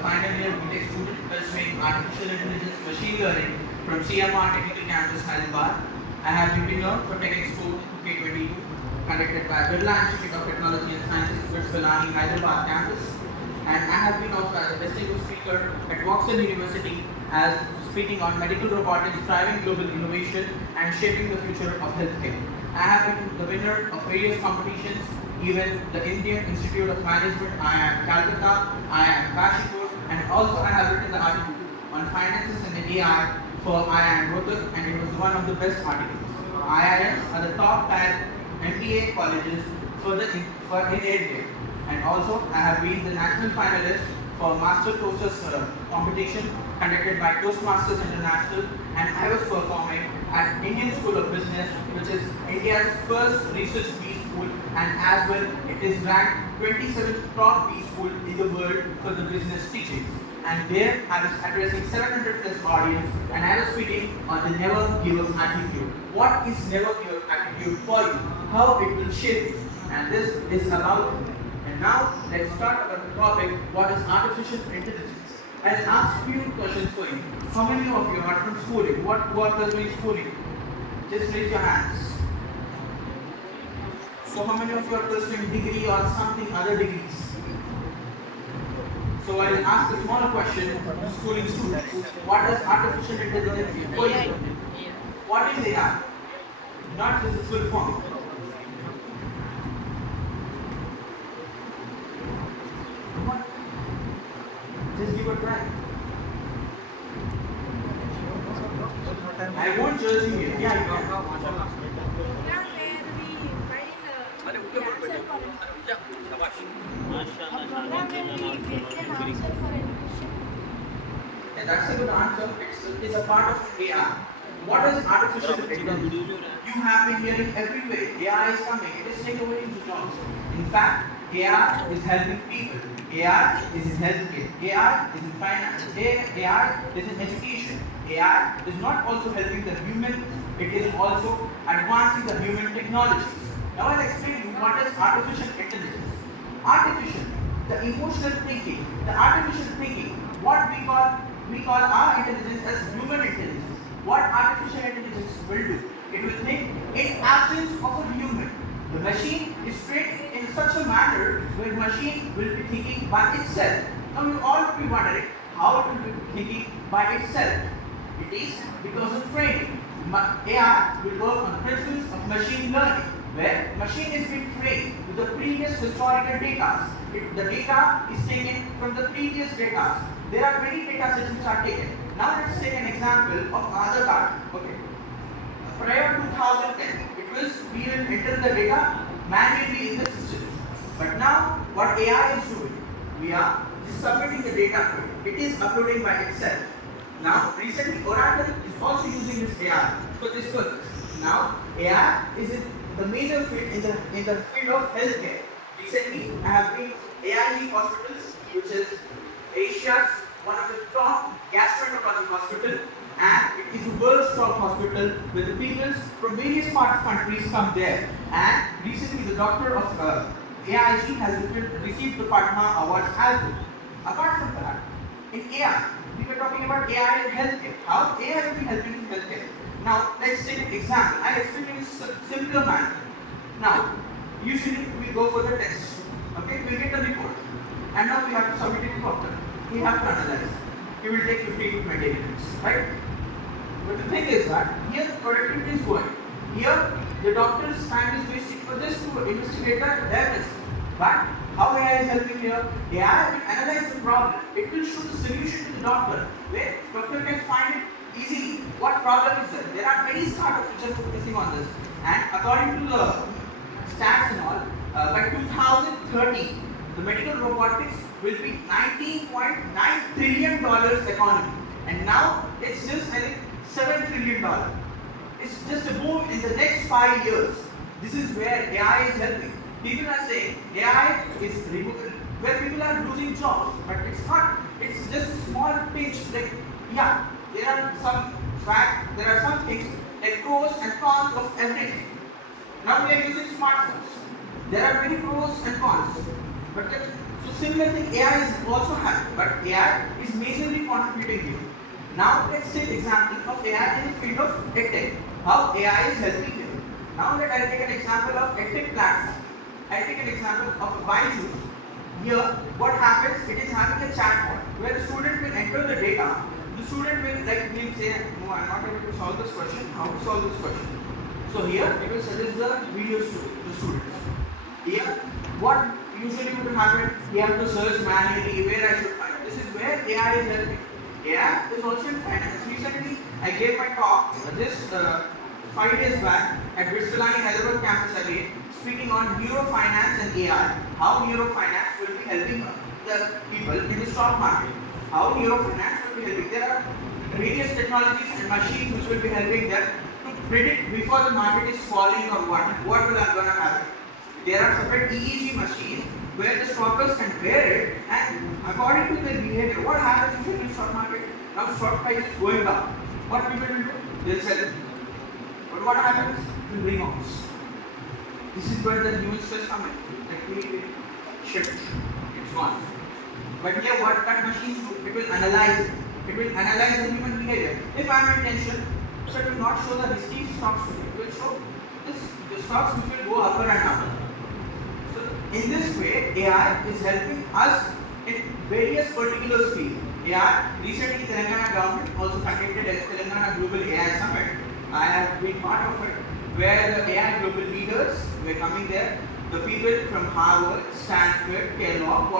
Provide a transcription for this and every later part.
final year BTech student pursuing Artificial Intelligence Machine Learning from CMR Technical Campus, Hyderabad. I have been here for Tech Expo 2K22 conducted by Birla Institute of Technology and Sciences, West Pilani, Hyderabad campus. And I have been also as a distinguished speaker at Vauxhall University as speaking on medical robotics, driving global innovation and shaping the future of healthcare. I have been the winner of various competitions, even the Indian Institute of Management, IIM Calcutta, IIM Kashipur, and also I have written the article on finances and AI for IIM Rohtak, and it was one of the best articles. IIMs are the top tier MBA colleges for in India, and also I have been the national finalist for Master Toasters competition conducted by Toastmasters International, and I was performing at Indian School of Business, which is India's first research B school, and as well it is ranked 27th top B school in the world for the business teaching. And there I was addressing 700 plus audience, and I was speaking on the never give up attitude. What is never give up attitude for you? How it will shape you? And this is about. And now let's start about the topic. What is artificial intelligence? I'll ask few questions for you. How many of you are from schooling? What was doing schooling? Just raise your hands. So how many of you are pursuing degree or something other degrees? So I'll ask a small question to schooling students. What is artificial intelligence for you? What is AI? Not just its full form. What? Just give a try. I won't judge you here. Yeah, you can. And that's a good answer. It's a part of AI. What is artificial intelligence? You have been hearing everywhere. AI is coming. It is taking away the jobs. In fact, AI is helping people. AI is in healthcare. AI is in finance. AI is in education. AI is not also helping the human. It is also advancing the human technologies. Now I'll explain you what is artificial intelligence. Artificial, the emotional thinking, the artificial thinking, what we call our intelligence as human intelligence. What artificial intelligence will do? It will think in absence of a human. The machine is trained in such a manner where machine will be thinking by itself. Now you all will be wondering how it will be thinking by itself. It is because of training. AI will work on principles of machine learning, where machine is being trained with the previous historical data. The data is taken from the previous data. There are many data sets which are taken. Now let's take an example of Aadhaar card. Okay. Prior to 2010, we will enter the data manually in the system. But now what AI is doing, we are just submitting the data code. It is uploading by itself. Now recently Oracle is also using this AI for this purpose. Now AI is in the major field in the field of healthcare. Recently I have been AIG hospitals, which is Asia's one of the top gastroenterology hospital, and it is the world's top hospital where the people from various parts of countries come there. And recently the doctor of AIG has received the Padma Award as well. Apart from that, in AI, we were talking about AI in healthcare. How AI will be helping in healthcare. Now let's take an example. I'll explain in a simpler manner. Now, usually we go for the test. Okay, we get the report. And now we have to submit it to doctor. We have to analyze. It will take 15 to 20 minutes, right? But the thing is that here the productivity is going. Here the doctor's time is wasting for just to investigate their mistake. But how AI is helping here? AI will analyze the problem. It will show the solution to the doctor, where doctor can find it easily. What problem is there? There are many startups which are focusing on this. And according to the stats and all, by 2030, the medical robotics will be $19.9 trillion economy. And now it's just I think $7 trillion. It's just a boom in the next 5 years. This is where AI is helping. People are saying AI is where people are losing jobs, but it's not. It's just a small pinch. Like, yeah, there are some things like pros and cons of everything. Now we are using smartphones. There are many pros and cons. But So similar thing, AI is also happening, but AI is majorly contributing here. Now let's take example of AI in the field of EdTech. How AI is helping here. Now let I take an example of EdTech platform. I take an example of Byju's. Here, what happens? It is having a chatbot where the student will enter the data. The student will will say, "No, I'm not able to solve this question. How to solve this question?" So here it will suggest the videos to the students. Here, what usually would happen? You have to search manually where I should find. This is where AI is helping. AI is also in finance. Recently, I gave my talk just 5 days back at Bristolani Hyderabad campus again, speaking on neurofinance and AI. How neurofinance will be helping the people in the stock market. How neurofinance will be helping. There are various technologies and machines which will be helping them to predict before the market is falling or what will going to happen. There are separate EEG machines where the stockers can wear it, and according to their behavior, what happens usually in the stock market? Now stock price is going down. What people will do? They'll sell it. But what happens? It will bring off. This is where the human stress comes in. Like we shift. It's gone. But here what that machines do? It will analyze it. It will analyze the human behavior. If I am in tension, so it will not show the risky stocks to me. It will show the stocks which will go up and down. So in this way, AI is helping us in various particular fields. AI, recently Telangana government also conducted a Telangana Global AI Summit. I have been part of it, where the AI global leaders were coming there. The people from Harvard, Stanford, Kellogg,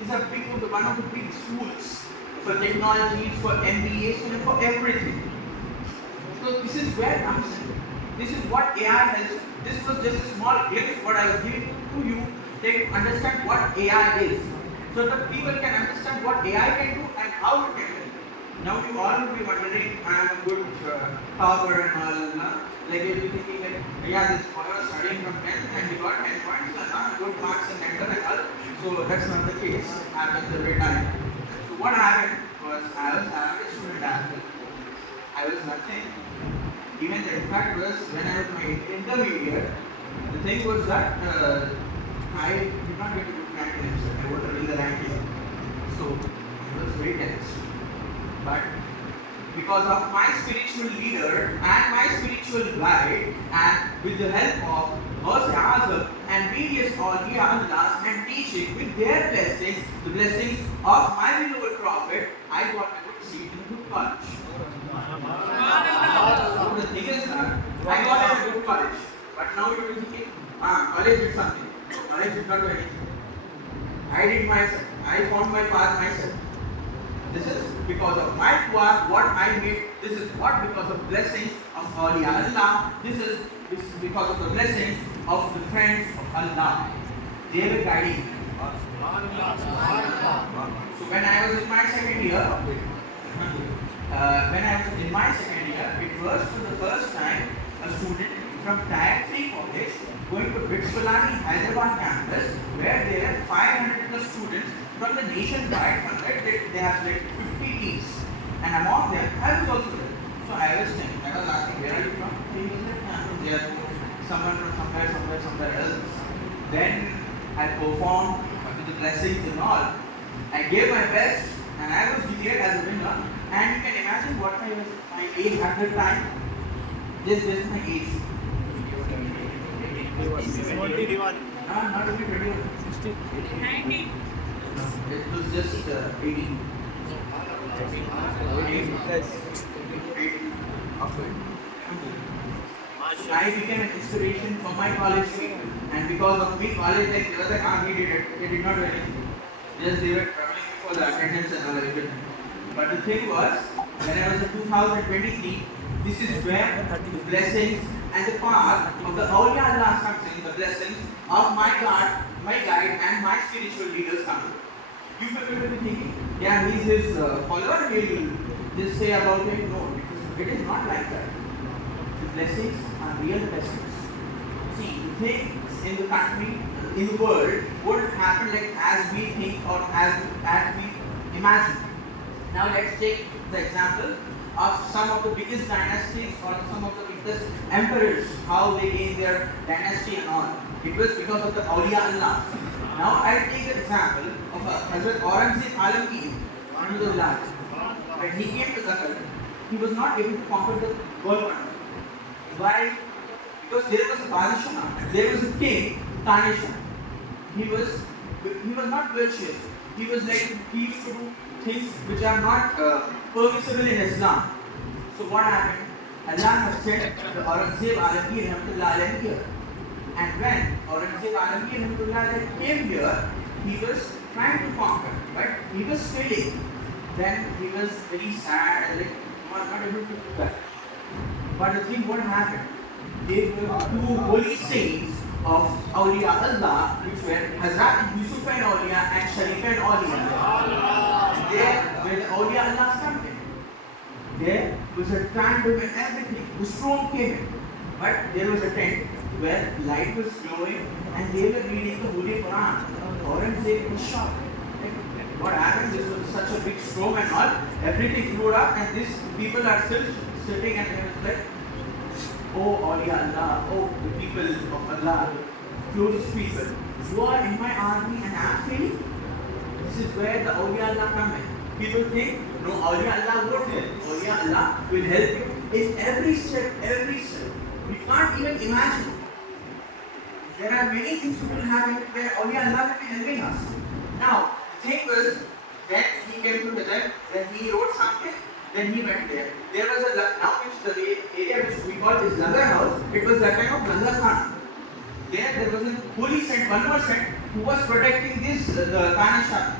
these are one of the big schools for technologies, for MBAs, and for everything. So this is where comes in. This is what AI helps. This was just a small glimpse what I was giving to you. They understand what AI is, so that people can understand what AI can do and how it can do. Now you all will be wondering, I am a good talker and all. Like you'll be thinking like, yeah, this boy was studying from 10th and he got 10 points and good marks in Nectar and all. So that's not the case. Happens every time. So what happened was I was a student as well. I was nothing. Even the impact was when I was my intermediate, the thing was that I did not get a good rank in it. I wasn't in the rank here. So it was very tense. But because of my spiritual leader and my spiritual guide, and with the help of Ghaus Azam and various awliyas and teaching with their blessings, the blessings of my beloved Prophet, I got a good seat in a good college. So the thing is that I got in a good college, but now you will be thinking, college did something. College did not do anything. I did myself. I found my path myself. This is because of my dua, what I made. This is what because of blessings of awliya Allah. This is because of the blessings of the friends of Allah. They were guiding me. So when I was in my second year, it was for the first time a student from Tier 3 college going to Bristolani Hyderabad campus, where there are 500 plus students from the nationwide. From that they have like 50 teams, and among them I was also there. So I was asking, where are you from? He was like, I'm from there. Someone from somewhere else. Then I performed with the blessings and all. I gave my best, and I was declared as a winner. And you can imagine what my age at that time. This is my age. 21. No, not only 21. 16. 19. It was just 18. 18. I became an inspiration for my college people, and because of me, college like the other army did it. They did not do anything. Just they were troubling me for the attendance and all everything. But the thing was, when I was in 2023, this is where the blessings and the path of the awliya Allah comes in. The blessings of my God, my guide, and my spiritual leaders come in. You people will be thinking, yeah, he's his follower. He will just say about him. No, because it is not like that. The blessings are real blessings. See, the things in the country, in the world, won't happen like as we think or as we imagine. Now let's take the example of some of the biggest dynasties or some of the biggest emperors, how they gained their dynasty and all. It was because of the awliya Allah. Now I'll take the example of Hazrat Aurangzeb Alamgir, one of the last. When he came to Qatar, he was not able to conquer the Golconda. Why? Because there was a Badshah, there was a king, Tanisha. He was not virtuous. He was like, he used to do things which are not permissible in Islam. So what happened? Allah has sent the Aurangzeb Alamgir Rahmatullah Alayhi here. And when Aurangzeb Alamgir Rahmatullah Alayhi came here, he was trying to conquer, but he was failing. Then he was very sad and like, he was not able to do that. But the thing what happened? There were two holy saints of Awliya Allah, which were Hazrat Yusuf and Awliya and Sharif and Awliya. There where the Awliya Allah started. There was a tandem and everything. The storm came in. But there was a tent where light was glowing and they were reading the Holy Quran. Aurangzeb was shocked. What happened? This was such a big storm and all. Everything flew up and these people are still sitting and they were like, oh Awliya Allah, oh the people of Allah, closest people. You are in my army and I am failing. This is where the Awliya Allah come in. People think, no, Awliya Allah won't help. Awliya Allah will help you in every step, every step. We can't even imagine. There are many things which will happen where Awliya Allah will be helping us. Now, the thing was, then he came to Qatar, then he wrote something, then he went there. There was a, now it's the area which we call is Langar house, it was that time of Langar Khan. There was a holy saint, one more saint, who was protecting this, the Kana Shah.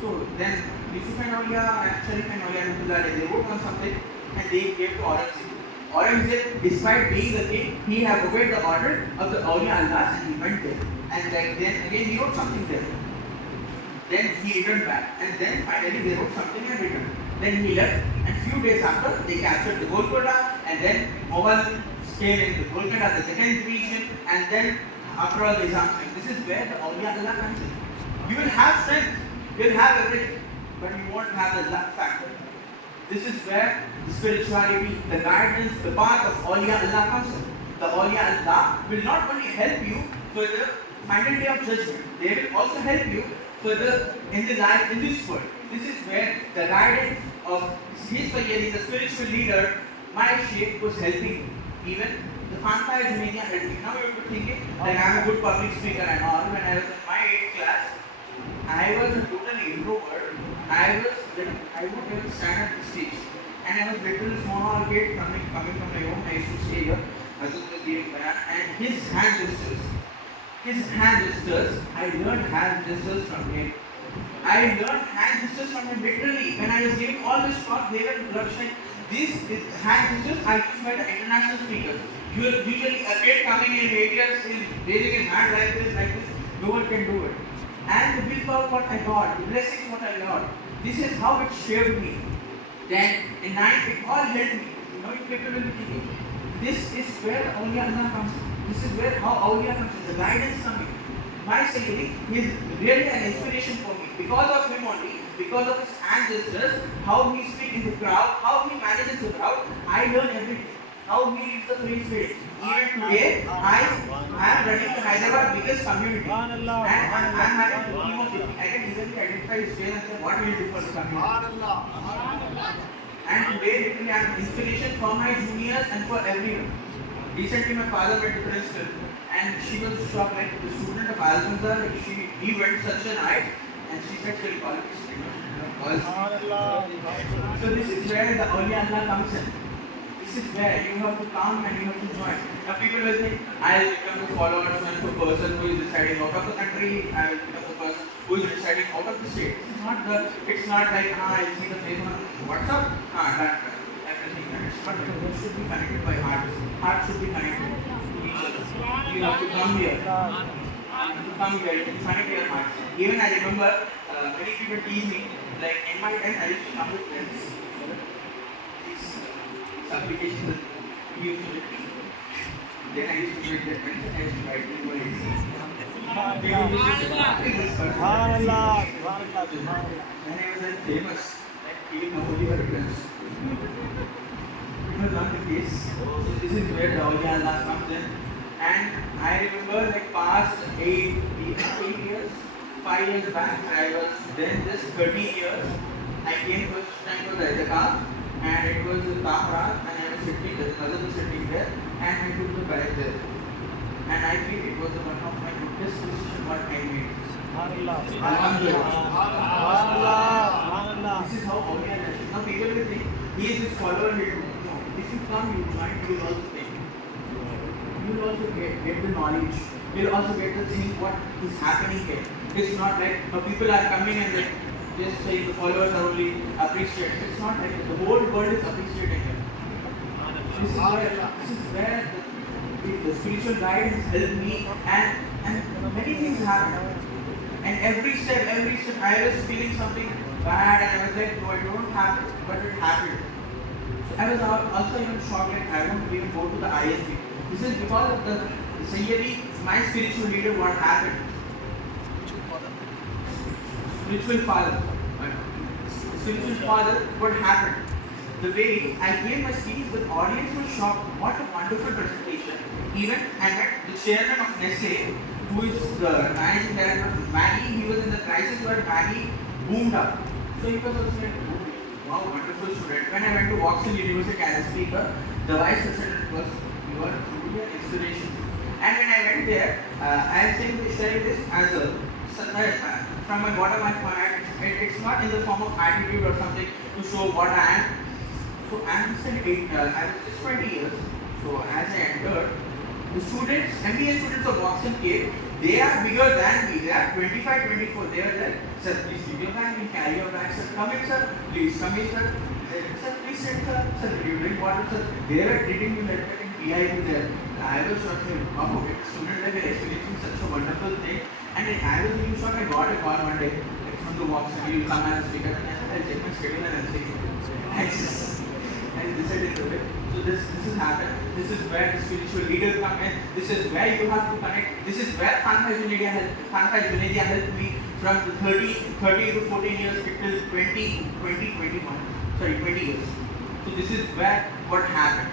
So then, Yusuf and Awliya and Sharif and Awliya, they wrote on something and they gave to Aurangzeb. Aurangzeb, despite being the king, he had obeyed the order of the Awliya Allah and he went there. And then again he wrote something there. Then he returned back and then finally they wrote something and returned. Then he left and few days after they captured the Golconda and then Mughal came in the Golconda, the second region, and then after all the Islam. This is where the Awliya Allah comes in. You will have strength, you will have everything, but you won't have the luck factor. This is where the spirituality, the guidance, the path of Awliya Allah comes in. The Awliya Allah will not only help you for the final day of judgment, they will also help you for in the life in this world. This is where the guidance of his Sayyidi, the spiritual leader, my Shaykh, was helping me. Even the Khanqa Junaidiyya helped me. Now you are thinking that I am a good public speaker and all. When I was in my 8th class, I was a total introvert. I won't even stand at the stage. And I was little small kid coming from my home. I used to stay here. And his hand gestures, I learned hand gestures from him. I learned hand gestures from him literally. When I was giving all this talk, they were blushing. These hand gestures are used by the international speakers. Usually a kid coming in 8 years is raising his hand like this, no one can do it. And the willpower what I got, the blessings what I got, this is how it shaped me. Then in 9th, it all helped me. You know, people will be thinking, this is where Awliya Allah comes in. This is where how Awliya comes in, the guidance coming. My Sayyidi is really an inspiration for me. Because of him only, because of his hand gestures, how he speaks in the crowd, how he manages the crowd, I learn everything. How he leads the free spirit. Even today, I am running the Hyderabad biggest community. And I am having a team of 50. I can easily identify his face and say what will you do for the community. And today, literally, I am an inspiration for my juniors and for everyone. Recently, my father went to principal and she was shocked, like the student of Alfonso, like he went such a night and she said, so this is where the Awliya Allah comes in. This is where you have to come and you have to join. Now people will think, I will become the follower of a person who is residing out of the country, I will become the person who is residing out of the state. It's not like, I see the face on WhatsApp, everything that is. But it should be connected by heart. Heart should be connected to each other. You have to come here. You have to come here, you can connect your heart. Even I remember, many people tease me, like in my time I used to come with friends. Application we used to do. Then I used to make that friends and I used to write them what it is. Then I was like famous, like giving a holy reference. It was not the case. So this is where the Awliya Allah comes in. And I remember like past 8 years, 5 years back, I was then just 30 years. I came first time to Rajakat, and it was Tahra, and I was sitting, the cousin was sitting there, and I took the bike there. And I feel it was one of my greatest decision what I made. This is how Aulia is. Now people will think he is his follower. No, if you come, you join, you will also think. You will also get the knowledge. You will also get to think what is happening here. It's not like people are coming and like just saying the followers are only appreciating. It's not like that. The whole world is appreciating it. This is where the spiritual guidance helped me, and many things happen. And every step, I was feeling something bad, and I was like, no, it won't happen, but it happened. So I was also even shocked, like I won't even go to the ISB. This is because of the Sayyidi, my spiritual leader, what happened. Spiritual father. Spiritual father, what happened. The way I gave my speech, the audience was shocked. What a wonderful presentation. Even I met the chairman of Nestle, who is the managing director of Maggie. He was in the crisis where Maggie boomed up. So he was also like, oh, wow, wonderful student. When I went to Vauxhall University as a speaker, the vice president was, you are truly an inspiration. And when I went there, I am sharing this as a from my bottom of my heart. It's not in the form of attitude or something to show what I am. So I am still I was just 20 years. So as I entered, the students, MBA students of Vauxhall came, they are bigger than me. They are 25, 24. They are like, sir, please give your bag and carry your bag. Sir, come in, sir. Please come in, sir. Sir, please sit, sir. Sir, you drink water, sir. They were treating me like that in PIP there. I was shocked, wow, students are experiencing such a wonderful thing. And I was being shocked. I got a call one day like, from the Vauxhall, you come as a speaker. And I said, I'll check my schedule and I'll see. And decided to it. So this has happened. This is where the spiritual leaders come in. This is where you have to connect. This is where Khanka Junaidiyya helped me from the 30 to 14 years till 20 years. So this is where what happened.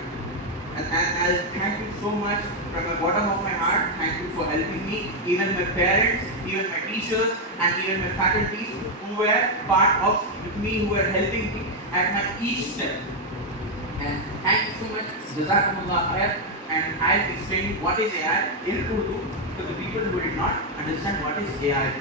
And I'll thank you so much from the bottom of my heart. Thank you for helping me. Even my parents, even my teachers, and even my faculties who were part of me, who were helping me at my each step. And thank you so much, Jazakumullah khair. And I'll explain what is AI in Urdu to the people who did not understand what is AI.